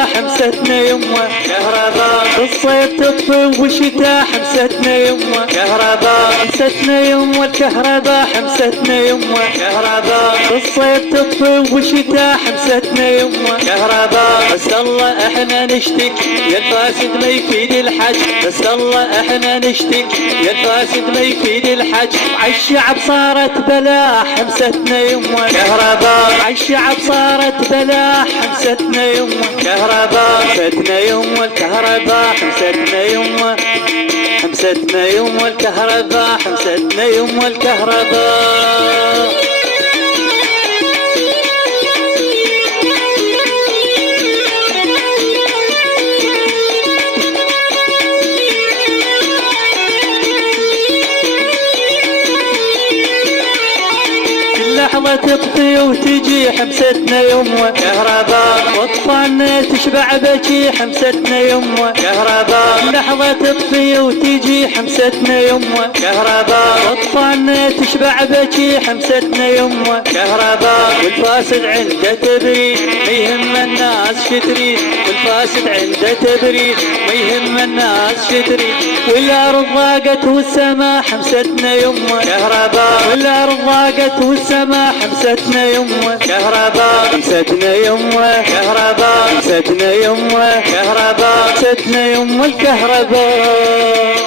الكهرباء حمستنا يمه كهرباء الصيف تطفي والشتاء حمستنا يمه كهرباء حمستنا يمه الكهرباء حمستنا يمه كهرباء الصيف تطفي والشتاء حمستنا يمه كهرباء بس الله احنا نشتكي يا الفاسد ما يفيد الحج بس الله احنا نشتكي يا الفاسد ما يفيد الحج عالشعب صارت بلا حمستنا يمه كهرباء عالشعب صارت بلا حمستنا يمه كهرباء حمستنا يمه الكهرباء حمستنا يمه حمستنا يمه الكهرباء حمستنا يمه الكهرباء لحظة تطفي وتجي حمستنا يمه كهرباء واطفالنا تشبع بكي حمستنا يمه كهرباء لحظة تطفي وتجي حمستنا يمه كهرباء واطفالنا تشبع بكي حمستنا يمه كهرباء والفاسد عنده تبريد ما يهم الناس شتريد والفاسد عنده تبريد ما يهم الناس شتريد والارض ضاقت والسما حمستنا يمه كهرباء والارض ضاقت والسما حمستنا يمه كهرباء حمستنا يمه كهرباء حمستنا يمه كهرباء حمستنا يمه الكهرباء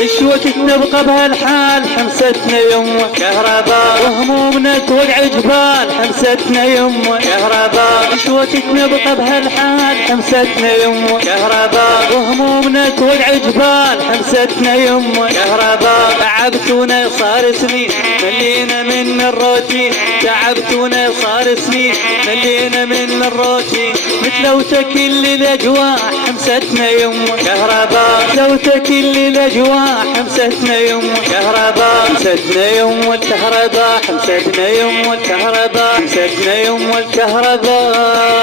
ايش وقت نبقى بهالحال حمستنا يمه كهرباء وهمومنا توقع جبال حمستنا يمه كهرباء ايش وقت نبقى بهالحال حمستنا يمه كهرباء وهمومنا توقع جبال حمستنا يمه كهرباء تعبتونا صار سنين ملينا من الروتين تعبتونا صار سنين ملينا من الروتين مثل كل الاجواء حمستنا يمه كهرباء مثل كل الاجواء حمستنا يمه كهرباء حمستنا يمه الكهرباء حمستنا يمه الكهرباء حمستنا يمه الكهرباء